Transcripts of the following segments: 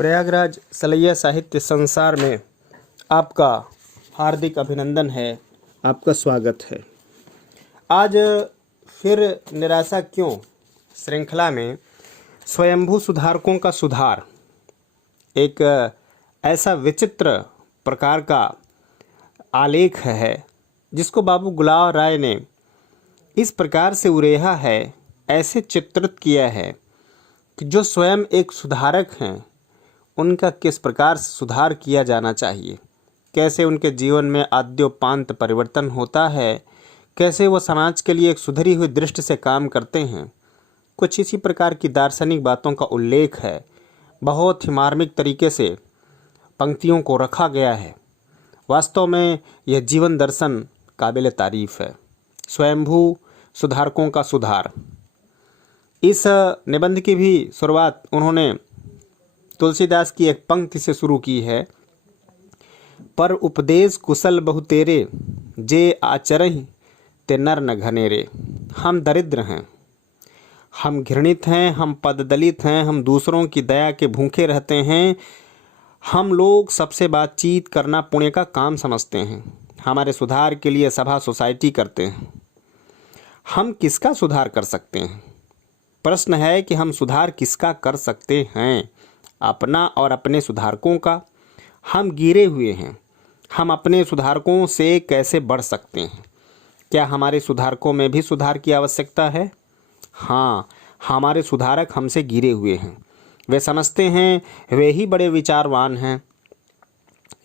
प्रयागराज सलैया साहित्य संसार में आपका हार्दिक अभिनंदन है, आपका स्वागत है। आज फिर निराशा क्यों श्रृंखला में स्वयंभू सुधारकों का सुधार एक ऐसा विचित्र प्रकार का आलेख है जिसको बाबू गुलाब राय ने इस प्रकार से उरेहा है, ऐसे चित्रित किया है कि जो स्वयं एक सुधारक हैं उनका किस प्रकार से सुधार किया जाना चाहिए, कैसे उनके जीवन में आद्योपांत परिवर्तन होता है, कैसे वो समाज के लिए एक सुधरी हुई दृष्टि से काम करते हैं। कुछ इसी प्रकार की दार्शनिक बातों का उल्लेख है। बहुत ही मार्मिक तरीके से पंक्तियों को रखा गया है। वास्तव में यह जीवन दर्शन काबिल तारीफ है। स्वयंभू सुधारकों का सुधार, इस निबंध की भी शुरुआत उन्होंने तुलसीदास की एक पंक्ति से शुरू की है। पर उपदेश कुशल बहु तेरे, जे आचरहि ते नर न घनेरे। हम दरिद्र हैं, हम घृणित हैं, हम पददलित हैं, हम दूसरों की दया के भूखे रहते हैं। हम लोग सबसे बातचीत करना पुण्य का काम समझते हैं। हमारे सुधार के लिए सभा सोसाइटी करते हैं। हम किसका सुधार कर सकते हैं? प्रश्न है कि हम सुधार किसका कर सकते हैं? अपना और अपने सुधारकों का। हम गिरे हुए हैं, हम अपने सुधारकों से कैसे बढ़ सकते हैं? क्या हमारे सुधारकों में भी सुधार की आवश्यकता है? हाँ, हमारे सुधारक हमसे गिरे हुए हैं। वे समझते हैं वे ही बड़े विचारवान हैं।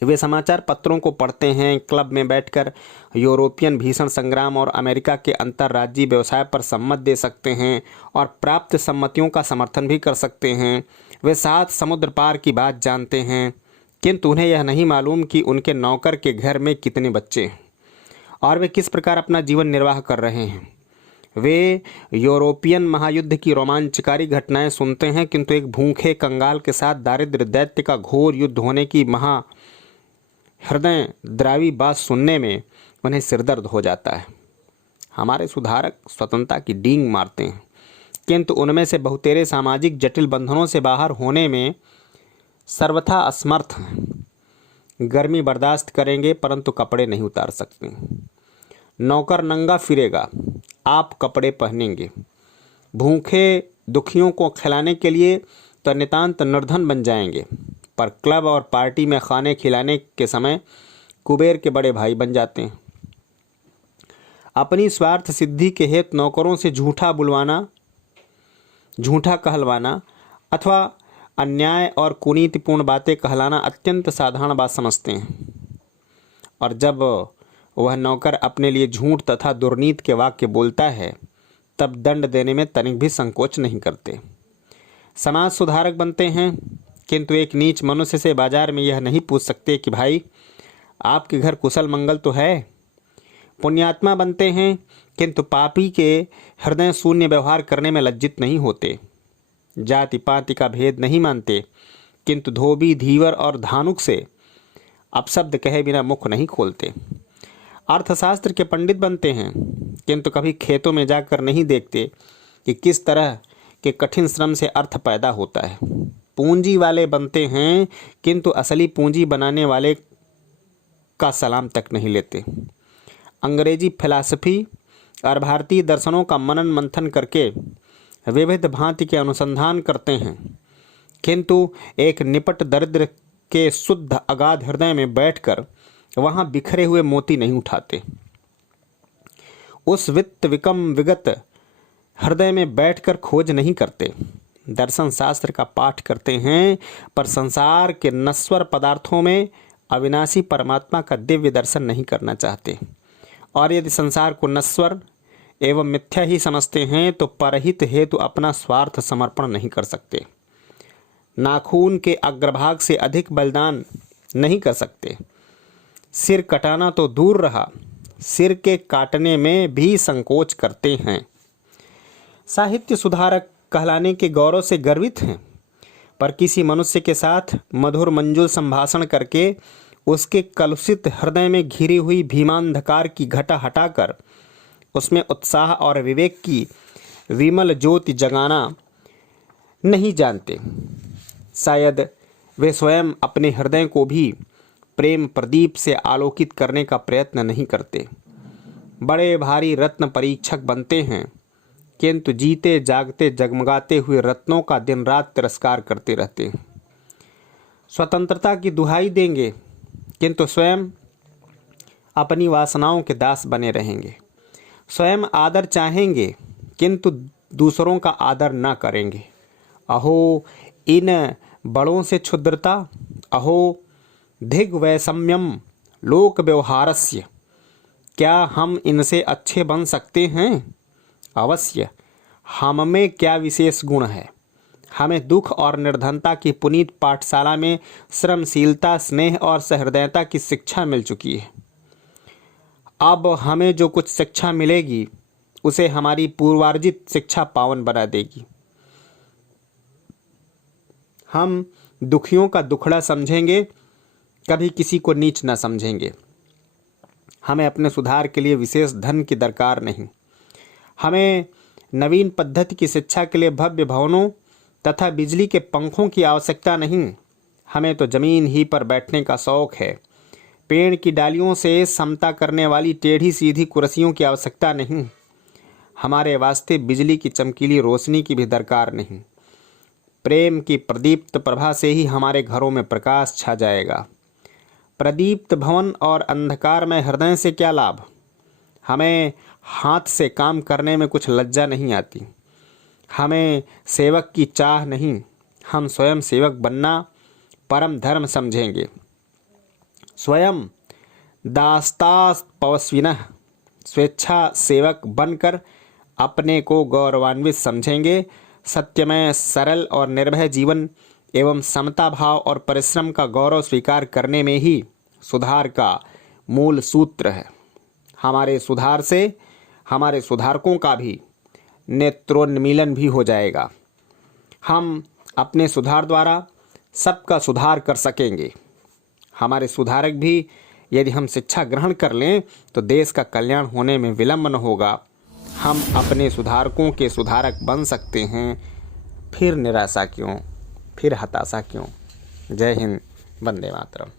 वे समाचार पत्रों को पढ़ते हैं, क्लब में बैठकर यूरोपियन भीषण संग्राम और अमेरिका के अंतर्राज्यीय व्यवसाय पर सम्मत दे सकते हैं और प्राप्त सम्मतियों का समर्थन भी कर सकते हैं। वे 7 समुद्र पार की बात जानते हैं, किंतु उन्हें यह नहीं मालूम कि उनके नौकर के घर में कितने बच्चे हैं और वे किस प्रकार अपना जीवन निर्वाह कर रहे हैं। वे यूरोपियन महायुद्ध की रोमांचकारी घटनाएं सुनते हैं, किंतु एक भूखे कंगाल के साथ दारिद्र्य दैत्य का घोर युद्ध होने की हृदय द्रावी बात सुनने में उन्हें सिरदर्द हो जाता है। हमारे सुधारक स्वतंत्रता की डींग मारते हैं, किंतु उनमें से बहुतेरे सामाजिक जटिल बंधनों से बाहर होने में सर्वथा असमर्थ हैं। गर्मी बर्दाश्त करेंगे परंतु कपड़े नहीं उतार सकते। नौकर नंगा फिरेगा, आप कपड़े पहनेंगे। भूखे दुखियों को खिलाने के लिए तो नितांत निर्धन बन जाएंगे, पर क्लब और पार्टी में खाने खिलाने के समय कुबेर के बड़े भाई बन जाते हैं। अपनी स्वार्थ सिद्धि के हेतु नौकरों से झूठा बुलवाना, झूठा कहलवाना अथवा अन्याय और कुनीतिपूर्ण बातें कहलाना अत्यंत साधारण बात समझते हैं, और जब वह नौकर अपने लिए झूठ तथा दुर्नीति के वाक्य बोलता है तब दंड देने में तनिक भी संकोच नहीं करते। समाज सुधारक बनते हैं, किंतु एक नीच मनुष्य से बाजार में यह नहीं पूछ सकते कि भाई आपके घर कुशल मंगल तो है। पुण्यात्मा बनते हैं, किंतु पापी के हृदय शून्य व्यवहार करने में लज्जित नहीं होते। जाति पाति का भेद नहीं मानते, किंतु धोबी धीवर और धानुक से अपशब्द कहे बिना मुख नहीं खोलते। अर्थशास्त्र के पंडित बनते हैं, किंतु कभी खेतों में जाकर नहीं देखते कि किस तरह के कठिन श्रम से अर्थ पैदा होता है। पूंजी वाले बनते हैं, किंतु असली पूंजी बनाने वाले का सलाम तक नहीं लेते। अंग्रेजी फिलॉसफी और भारतीय दर्शनों का मनन मंथन करके विविध भांति के अनुसंधान करते हैं, किंतु एक निपट दरिद्र के शुद्ध अगाध हृदय में बैठकर वहां बिखरे हुए मोती नहीं उठाते। उस वित्त विकम विगत हृदय में बैठकर खोज नहीं करते। दर्शन शास्त्र का पाठ करते हैं, पर संसार के नश्वर पदार्थों में अविनाशी परमात्मा का दिव्य दर्शन नहीं करना चाहते। और यदि संसार को नश्वर एवं मिथ्या ही समझते हैं तो परहित हेतु अपना स्वार्थ समर्पण नहीं कर सकते। नाखून के अग्रभाग से अधिक बलिदान नहीं कर सकते। सिर कटाना तो दूर रहा, सिर के काटने में भी संकोच करते हैं। साहित्य सुधारक कहलाने के गौरव से गर्वित हैं, पर किसी मनुष्य के साथ मधुर मंजुल संभाषण करके उसके कलुषित हृदय में घिरी हुई भीमांधकार की घटा हटाकर उसमें उत्साह और विवेक की विमल ज्योति जगाना नहीं जानते। शायद वे स्वयं अपने हृदय को भी प्रेम प्रदीप से आलोकित करने का प्रयत्न नहीं करते। बड़े भारी रत्न परीक्षक बनते हैं, किंतु जीते जागते जगमगाते हुए रत्नों का दिन रात तिरस्कार करते रहते हैं। स्वतंत्रता की दुहाई देंगे, किंतु स्वयं अपनी वासनाओं के दास बने रहेंगे। स्वयं आदर चाहेंगे, किंतु दूसरों का आदर न करेंगे। अहो इन बड़ों से क्षुद्रता, अहो दिग्वैषम्यम लोक व्यवहारस्य। क्या हम इनसे अच्छे बन सकते हैं? अवश्य। हम में क्या विशेष गुण है? हमें दुख और निर्धनता की पुनीत पाठशाला में श्रमशीलता, स्नेह और सहृदयता की शिक्षा मिल चुकी है। अब हमें जो कुछ शिक्षा मिलेगी उसे हमारी पूर्वार्जित शिक्षा पावन बना देगी। हम दुखियों का दुखड़ा समझेंगे, कभी किसी को नीच न समझेंगे। हमें अपने सुधार के लिए विशेष धन की दरकार नहीं। हमें नवीन पद्धति की शिक्षा के लिए भव्य भवनों तथा बिजली के पंखों की आवश्यकता नहीं। हमें तो जमीन ही पर बैठने का शौक है। पेड़ की डालियों से समता करने वाली टेढ़ी सीधी कुर्सियों की आवश्यकता नहीं। हमारे वास्ते बिजली की चमकीली रोशनी की भी दरकार नहीं। प्रेम की प्रदीप्त प्रभा से ही हमारे घरों में प्रकाश छा जाएगा। प्रदीप्त भवन और अंधकार में हृदय से क्या लाभ? हमें हाथ से काम करने में कुछ लज्जा नहीं आती। हमें सेवक की चाह नहीं, हम स्वयं सेवक बनना परम धर्म समझेंगे। स्वयं दास्तापस्विनः स्वेच्छा सेवक बनकर अपने को गौरवान्वित समझेंगे। सत्यमय, सरल और निर्भय जीवन एवं समता भाव और परिश्रम का गौरव स्वीकार करने में ही सुधार का मूल सूत्र है। हमारे सुधार से हमारे सुधारकों का भी नेत्रोन्मीलन भी हो जाएगा। हम अपने सुधार द्वारा सबका सुधार कर सकेंगे। हमारे सुधारक भी यदि हम शिक्षा ग्रहण कर लें तो देश का कल्याण होने में विलंब न होगा। हम अपने सुधारकों के सुधारक बन सकते हैं। फिर निराशा क्यों, फिर हताशा क्यों? जय हिंद, वंदे मातरम।